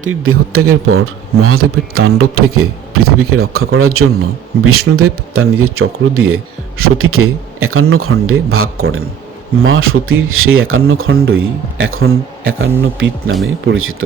সতীর দেহত্যাগের পর মহাদেবের তাণ্ডব থেকে পৃথিবীকে রক্ষা করার জন্য বিষ্ণুদেব তার নিজের চক্র দিয়ে সতীকে একান্ন খণ্ডে ভাগ করেন। মা সতীর সেই একান্ন খণ্ডই এখন একান্ন পীঠ নামে পরিচিত।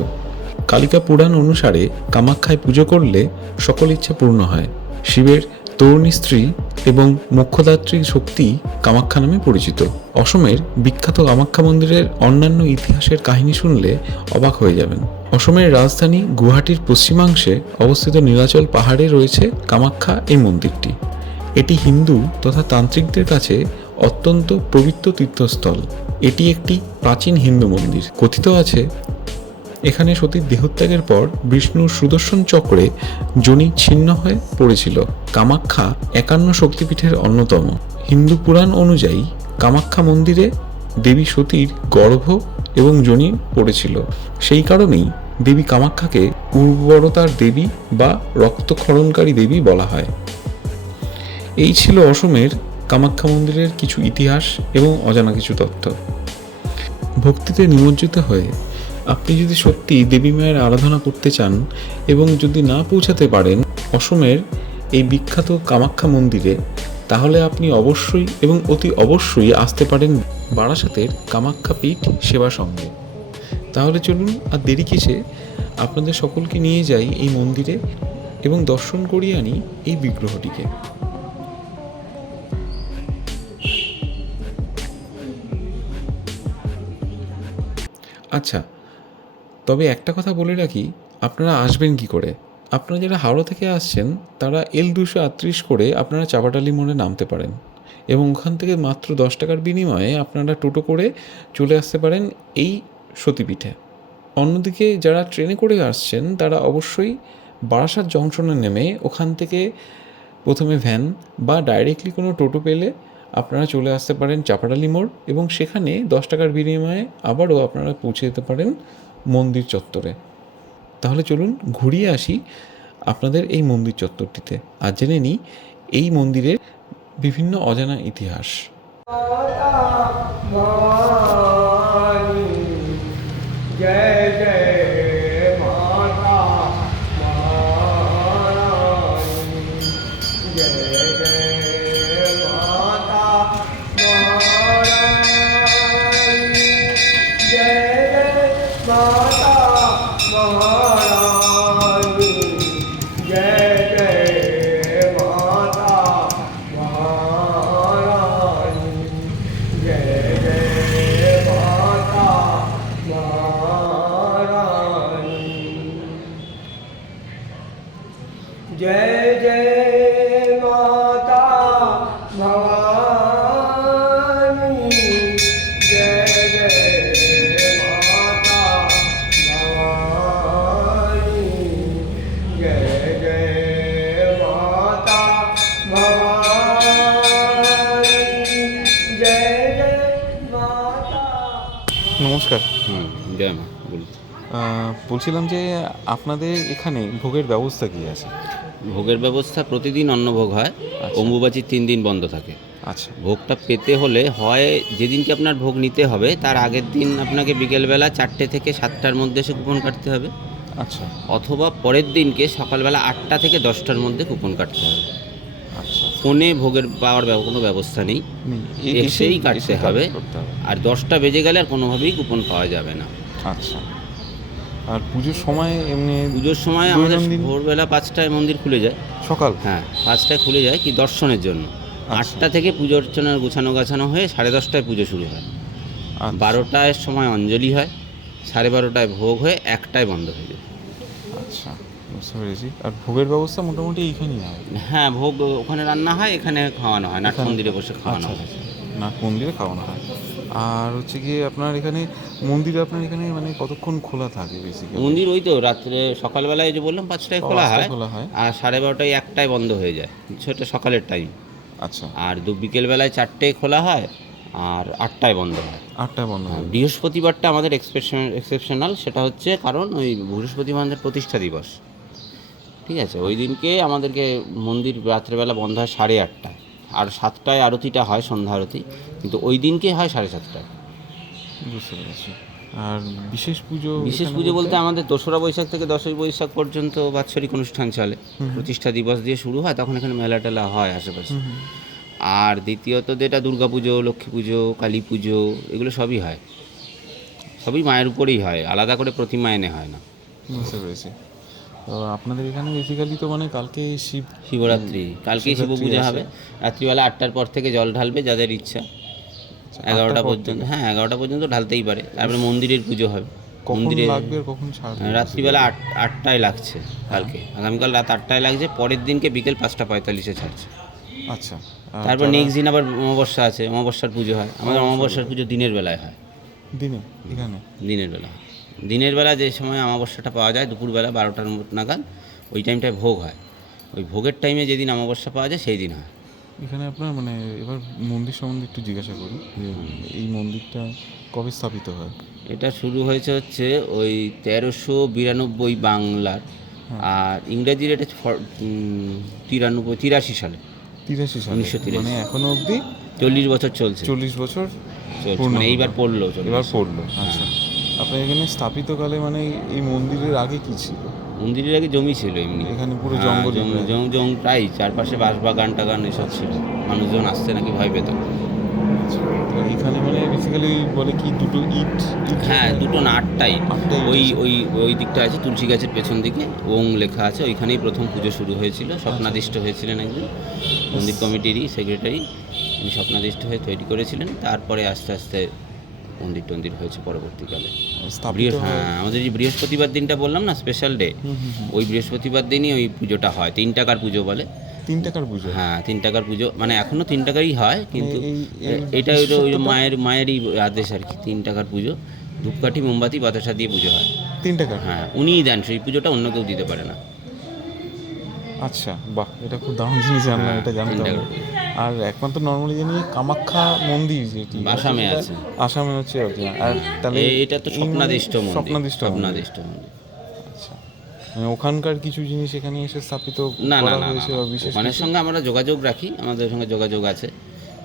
কালিকা পুরাণ অনুসারে কামাখ্যায় পুজো করলে সকল ইচ্ছা পূর্ণ হয়। শিবের তরুণী স্ত্রী এবং মোক্ষদাত্রী শক্তি কামাখ্যা নামে পরিচিত। অসমের বিখ্যাত কামাখ্যা মন্দিরের অন্যান্য ইতিহাসের কাহিনী শুনলে অবাক হয়ে যাবেন। অসমের রাজধানী গুয়াহাটির পশ্চিমাংশে অবস্থিত নীলাচল পাহাড়ে রয়েছে কামাখ্যা এই মন্দিরটি। এটি হিন্দু তথা তান্ত্রিকদের কাছে অত্যন্ত পবিত্র তীর্থস্থল। এটি একটি প্রাচীন হিন্দু মন্দির। কথিত আছে এখানে সতীর দেহত্যাগের পর বিষ্ণুর সুদর্শন চক্রে যোনি ছিন্ন হয়ে পড়েছিল। কামাখ্যা একান্ন শক্তিপীঠের অন্যতম। হিন্দু পুরাণ অনুযায়ী কামাখ্যা মন্দিরে দেবী সতীর গর্ভ এবং যোনি পড়েছিল। সেই কারণেই দেবী কামাখ্যাকে উর্বরতার দেবী বা রক্তক্ষরণকারী দেবী বলা হয়। এই ছিল অসমের কামাখ্যা মন্দিরের কিছু ইতিহাস এবং অজানা কিছু তথ্য। ভক্তিতে নিমজ্জিত হয়ে আপনি যদি সত্যি দেবী মায়ের আরাধনা করতে চান এবং যদি না পৌঁছাতে পারেন অসমের এই বিখ্যাত কামাখ্যা মন্দিরে, তাহলে আপনি অবশ্যই এবং অতি অবশ্যই আসতে পারেন বারাসাতের কামাখ্যা পীঠ সেবা সঙ্গে। তাহলে চলুন আর দেরি কিসে আপনাদের সকলকে নিয়ে যাই এই মন্দিরে এবং দর্শন করিয়ে আনি এই বিগ্রহটিকে। আচ্ছা তবে একটা কথা বলে রাখি, আপনারা আসবেন কি করে? আপনারা যারা হাওড়া থেকে আসছেন, তারা এল দুশো আটত্রিশ করে আপনারা চাপাটালি মোড়ে নামতে পারেন এবং ওখান থেকে মাত্র দশ টাকার বিনিময়ে আপনারা টোটো করে চলে আসতে পারেন এই সতীপীঠে। অন্যদিকে যারা ট্রেনে করে আসছেন, তারা অবশ্যই বারাসাত জংশনে নেমে ওখান থেকে প্রথমে ভ্যান বা ডাইরেক্টলি কোনো টোটো পেলে আপনারা চলে আসতে পারেন চাপাডালি মোড় এবং সেখানে দশ টাকার বিনিময়ে আবারও আপনারা পৌঁছে যেতে পারেন মন্দির চত্বরে। তাহলে চলুন ঘুরিয়ে আসি আপনাদের এই মন্দির চত্বরটিতে। আর জেনে নিই, এই মন্দিরের বিভিন্ন অজানা ইতিহাস। নমস্কার। জয় মা বলছিলাম যে আপনাদের এখানে ভোগের ব্যবস্থা কি আছে? ভোগের ব্যবস্থা প্রতিদিন অন্নভোগ হয় অম্বুবাচির তিন দিন বন্ধ থাকে। আচ্ছা। ভোগটা পেতে হলে হয় যেদিনকে আপনার ভোগ নিতে হবে তার আগের দিন আপনাকে বিকেলবেলা চারটে থেকে সাতটার মধ্যে এসে কুপন কাটতে হবে। আচ্ছা। অথবা পরের দিনকে সকালবেলা আটটা থেকে দশটার মধ্যে কুপন কাটতে হবে। আচ্ছা ফোনে ভোগের পাওয়ার কোনো ব্যবস্থা নেই। এসেই কাটতে হবে। আর দশটা বেজে গেলে আর কোনোভাবেই কুপন পাওয়া যাবে না। আচ্ছা। আর পুজোর সময় এমনি পুজোর সময় আমাদের ভোরবেলা পাঁচটায় মন্দির খুলে যায়। সকাল? হ্যাঁ পাঁচটায় খুলে যায় কি দর্শনের জন্য। আচ্ছা। আটটা থেকে পুজো অর্চনার গুছানো গাছানো হয়ে সাড়ে দশটায় পুজো শুরু হয়। আচ্ছা, বারোটায় সময় অঞ্জলি হয় সাড়ে বারোটায় ভোগ হয়ে একটায় বন্ধ হয়ে যায়। আচ্ছা। বুঝতে পেরেছি। আর ভোগের ব্যবস্থা মোটামুটি এইখানেই হয়। হ্যাঁ ভোগ ওখানে রান্না হয় এখানে খাওয়ানো হয় নাট মন্দিরে বসে খাওয়ানো আচ্ছা হয়। আচ্ছা। নাট মন্দিরে খাওয়ানো হয়। আর হচ্ছে গিয়ে আপনার এখানে মন্দিরে আপনার এখানে মানে কতক্ষণ খোলা থাকে বেসিক্যালি মন্দির ওই তো রাত্রে সকালবেলায় যে বললাম পাঁচটায় খোলা হয় খোলা হয়। আর সাড়ে বারোটায় একটায় বন্ধ হয়ে যায়। সেটা সকালের টাইম আচ্ছা। আর দু বিকেলবেলায় চারটেয় খোলা হয় আর আটটায় বন্ধ হয়। আটটায় বন্ধ হ্যাঁ, হয় বৃহস্পতিবারটা আমাদের এক্সেপশনাল সেটা হচ্ছে কারণ ওই বৃহস্পতিবারের প্রতিষ্ঠা দিবস। ঠিক আছে ওই দিনকে আমাদেরকে মন্দির রাত্রেবেলা বন্ধ হয় সাড়ে আটটায় আর সাতটায় আরতিটা হয় সন্ধ্যা আরতি। কিন্তু ওই দিনকে হয় সাড়ে সাতটায়। বুঝতে পেরেছি। আর বিশেষ পুজো বিশেষ পুজো বলতে? আমাদের দোসরা বৈশাখ থেকে দশই বৈশাখ পর্যন্ত বাৎসরিক অনুষ্ঠান চলে। প্রতিষ্ঠা দিবস দিয়ে শুরু হয় তখন এখানে মেলা টেলা হয় আশেপাশে। আর দ্বিতীয়ত যেটা দুর্গা পুজো লক্ষ্মী পুজো কালী পুজো এগুলো সবই হয়। সবই মায়ের উপরেই হয় আলাদা করে প্রতিমা এনে হয় না। বুঝতে পেরেছি। তো আপনাদের এখানে বেসিক্যালি তো মানে কালকে শিব শিবরাত্রি। কালকেই শিব পূজা হবে। রাত্রিবেলা আটটার পর থেকে জল ঢালবে যাদের ইচ্ছা। এগারোটা পর্যন্ত। হ্যাঁ এগারোটা পর্যন্ত ঢালতেই পারে। তারপরে মন্দিরের পুজো হবে। মন্দিরে ছাড়বে? রাত্রিবেলা আট আটটায় লাগছে কালকে। আগামীকাল রাত আটটায় লাগছে পরের দিনকে বিকেল পাঁচটা পঁয়তাল্লিশে ছাড়ছে। আচ্ছা তারপর নেক্সট দিন আবার অমাবস্যা আছে অমাবস্যার পুজো হয়। আমাদের অমাবস্যার পুজো। দিনের বেলায় হয়। দিনে দিনের বেলা হয়। দিনের বেলা যে সময় অমাবস্যাটা পাওয়া যায় দুপুরবেলা বারোটার মতো নাগাদ ওই টাইমটায় ভোগ হয়। ওই ভোগের টাইমে যেদিন অমাবস্যা পাওয়া যায় সেই দিন হয়। এখানে আপনার মানে এবার মন্দির সম্বন্ধে একটু জিজ্ঞাসা করি। এই মন্দিরটা কবে স্থাপিত হয়? এটা শুরু হয়েছে হচ্ছে ওই তেরোশো বিরানব্বই বাংলার আর ইংরেজির এটা তিরানব্বই তিরাশি সালে। তিরাশি সালে। উনিশশো তিরাশি। মানে এখনও অবধি চল্লিশ বছর চলছে। চল্লিশ বছর মানে এইবার পড়ল এবার পড়ল আচ্ছা। আপনার এখানে স্থাপিতকালে মানে এই মন্দিরের আগে কি ছিল? মন্দিরের আগে জমি ছিল এমনি। এখানে পুরো হ্যাঁ, জঙ্গল জম- জম জম প্রায় চারপাশে বাঁশ বাগান টাগান এসব ছিল। মানুষজন আসতে নাকি ভয় পেত। এখানে মানে বেসিক্যালি বলে কি দুটো ইট হ্যাঁ দুটো না আটটাই ওই ওই ওই দিকটা আছে তুলসী গাছের পেছন দিকে। ওং লেখা আছে ওইখানেই প্রথম পুজো শুরু হয়েছিল। স্বপ্নাদিষ্ট হয়েছিলেন একজন। মন্দির কমিটিরই সেক্রেটারি উনি স্বপ্নাদিষ্ট হয়ে তৈরি করেছিলেন। তারপরে আস্তে আস্তে মন্দির টন্দির হয়েছে পরবর্তীকালে। হয় আমাদের যে বৃহস্পতিবার দিনটা বললাম না স্পেশাল ডে ওই বৃহস্পতিবার দিনই ওই পুজোটা হয় তিন টাকার পুজো বলে। তিন টাকার পুজো? হ্যাঁ তিন টাকার পুজো মানে এখনও তিন টাকারই হয় কিন্তু এই- এই- এটা ওই মায়ের মায়েরই আদেশ আর কি তিন টাকার পুজো। ধূপকাঠি মোমবাতি বাতাসা দিয়ে পুজো হয়। তিন টাকার? হ্যাঁ উনিই দেন সেই পুজোটা অন্য কেউ দিতে পারে না। আচ্ছা বাহ এটা খুব দারুণ জিনিস জানলাম হ্যাঁ, এটা তিন না। আর একমাত্র নর্মালি জানি কামাখ্যা মন্দির যেটি আসামে আছে। আসামে হচ্ছে আর তাহলে এটা তো স্বপ্নাদিষ্ট মন্দির। স্বপ্নাদিষ্ট। স্বপ্নাদিষ্ট মন্দির। আচ্ছা। মানে ওখানকার কিছু জিনিস এখানে এসে স্থাপিত না না হয়েছে বিশেষ ওখানের সঙ্গে আমরা যোগাযোগ রাখি আমাদের সঙ্গে যোগাযোগ আছে।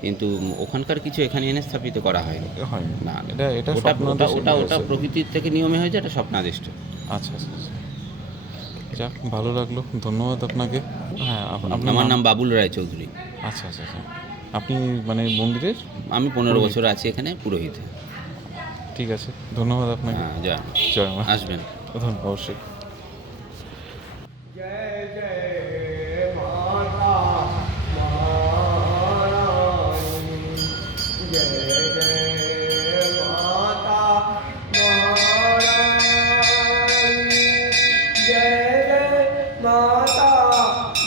কিন্তু ওখানকার কিছু এখানে এনে স্থাপিত করা হয় হয়নি। না না। এটা এটা ওটা ওটা ওটা ওটা প্রকৃতির থেকে নিয়মে হয়েছে এটা স্বপ্নাদিষ্ট। আচ্ছা আচ্ছা আচ্ছা। যাক ভালো লাগল। ধন্যবাদ আপনাকে। হ্যাঁ আপনার আমার নাম? বাবুল রায় চৌধুরী। আচ্ছা আচ্ছা আচ্ছা। আপনি মানে মন্দিরের? আমি পনেরো বছর আছি এখানে পুরোহিত। ঠিক আছে ধন্যবাদ আপনাকে। হ্যাঁ যা। জয় আসবেন। ধন্যবাদ অবশ্যই।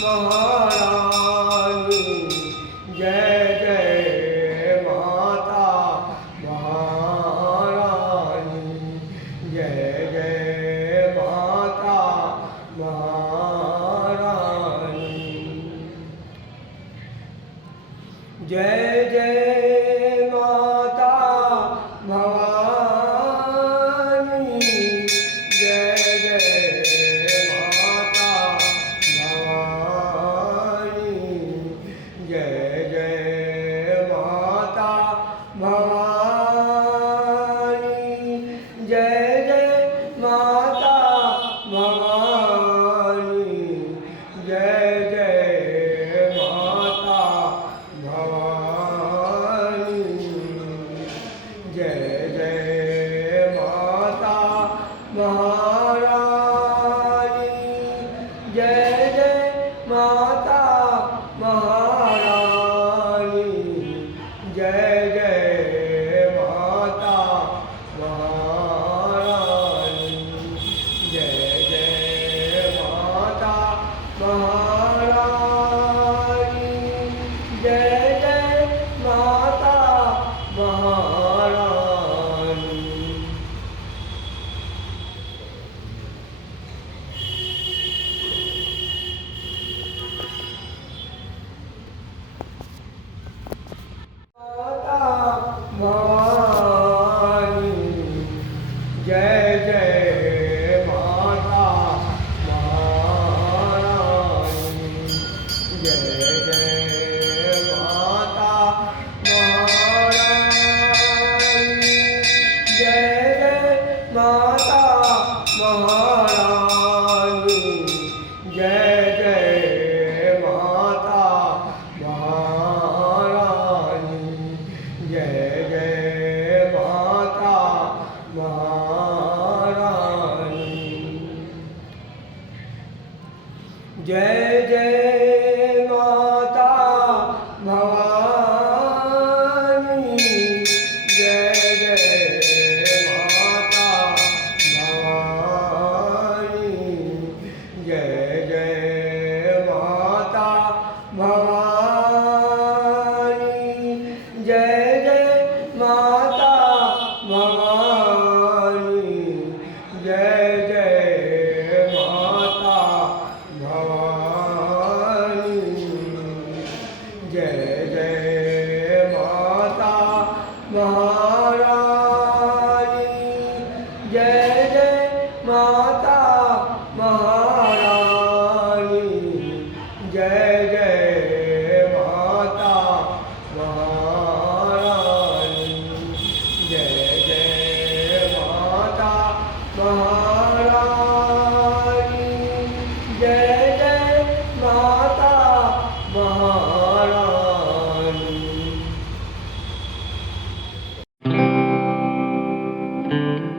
সহায় जय जय মাতা মহা thank mm -hmm. you